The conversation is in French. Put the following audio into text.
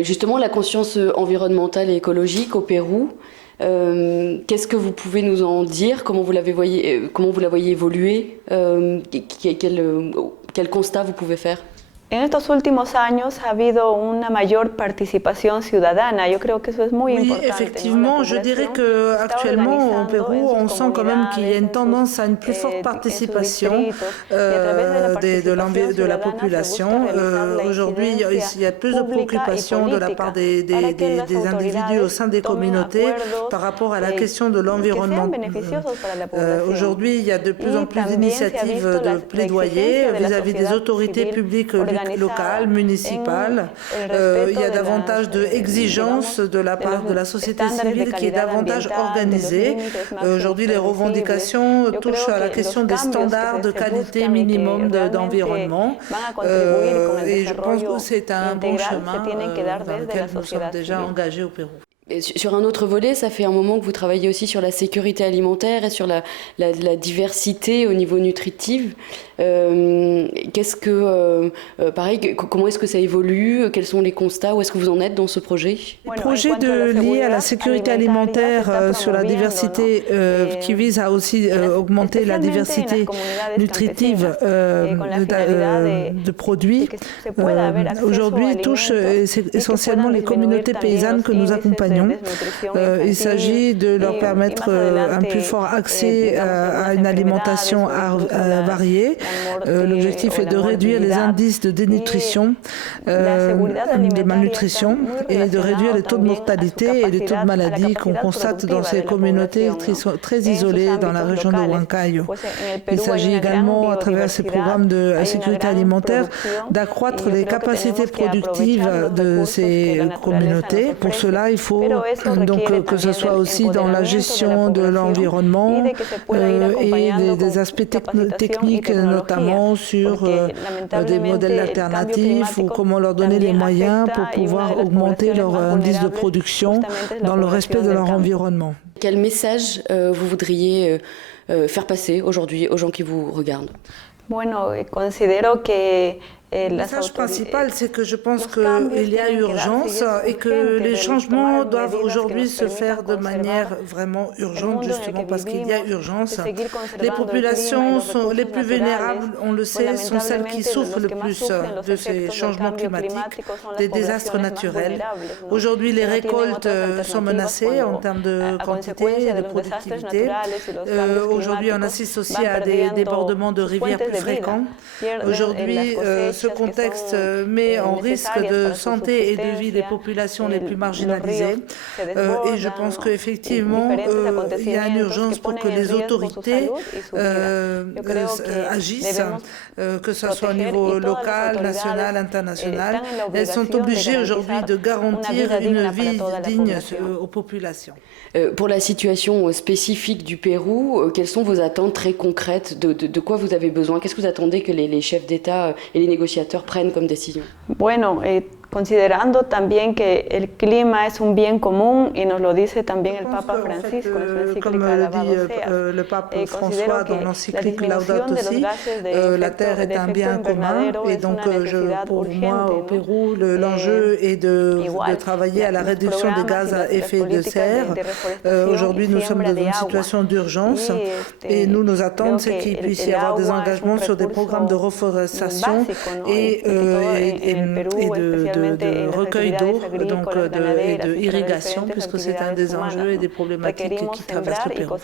Justement, la conscience environnementale et écologique au Pérou, qu'est-ce que vous pouvez nous en dire? Comment vous la voyez évoluer? Quel constat vous pouvez faire? En estos últimos años ha habido una mayor participación ciudadana. Yo creo que eso es muy Oui, importante, effectivement, je dirais que actuellement au Pérou, on sent quand même qu'il y a une tendance à une plus forte participation de la population. Aujourd'hui, il y a plus de préoccupations de la part des individus au sein des communautés par rapport à la question de l'environnement. Aujourd'hui, il y a de plus en plus d'initiatives de plaidoyer vis-à-vis des autorités publiques locales, municipales. Il y a davantage d'exigences de la part de la société civile qui est davantage organisée. Aujourd'hui, les revendications touchent à la question des standards de qualité minimum d'environnement. Et je pense que c'est un bon chemin dans lequel nous sommes déjà engagés au Pérou. Et sur un autre volet, ça fait un moment que vous travaillez aussi sur la sécurité alimentaire et sur la diversité au niveau nutritif. Comment est-ce que ça évolue? Quels sont les constats? Où est-ce que vous en êtes dans ce projet? Le projet lié à la sécurité alimentaire sur la diversité qui vise à aussi augmenter la diversité nutritive de produits, aujourd'hui touche essentiellement les communautés paysannes que nous accompagnons. Il s'agit de leur permettre un plus fort accès à une alimentation variée. L'objectif est de réduire les indices de dénutrition, de malnutrition et de réduire les taux de mortalité et les taux de maladie qu'on constate dans ces communautés qui sont très isolées dans la région de Huancayo. Il s'agit également, à travers ces programmes de sécurité alimentaire, d'accroître les capacités productives de ces communautés. Pour cela, il faut donc que ce soit aussi dans la gestion de l'environnement et des aspects techniques, notamment sur des modèles alternatifs ou comment leur donner les moyens pour pouvoir augmenter leur indice de production dans le respect de leur environnement. Quel message vous voudriez faire passer aujourd'hui aux gens qui vous regardent? Bueno, considero que le message principal, c'est que je pense qu'il y a urgence et que les changements doivent aujourd'hui se faire de manière vraiment urgente, justement parce qu'il y a urgence. Les populations les plus vulnérables, on le sait, sont celles qui souffrent le plus de ces changements climatiques, des désastres naturels. Aujourd'hui, les récoltes sont menacées en termes de quantité et de productivité. Aujourd'hui, on assiste aussi à des débordements de rivières plus fréquents. Aujourd'hui, ce contexte met en risque de santé et de vie les populations les plus marginalisées. Et je pense qu'effectivement, il y a une urgence pour que les autorités agissent, que ce soit au niveau local, national, international. Elles sont obligées aujourd'hui de garantir une vie digne aux populations. Pour la situation spécifique du Pérou, quelles sont vos attentes très concrètes? De quoi vous avez besoin? Qu'est-ce que vous attendez que les chefs d'État et les négociateurs prennent comme décision? Bueno, considerando también que el clima es un bien común y nos lo dice también el Papa Francisco en su encíclica Laudato Si. Le pape François dans l'encyclique Laudato Si, la terre est un bien commun et donc pour moi au Pérou l'enjeu est de travailler à la réduction des gaz à effet de serre. Aujourd'hui nous sommes dans une situation d'urgence et nos attentes c'est qu'il puisse y avoir des engagements sur des programmes de reforestation et de recueil d'eau et de irrigation, puisque c'est un des enjeux et des problématiques qui traversent le Pérou.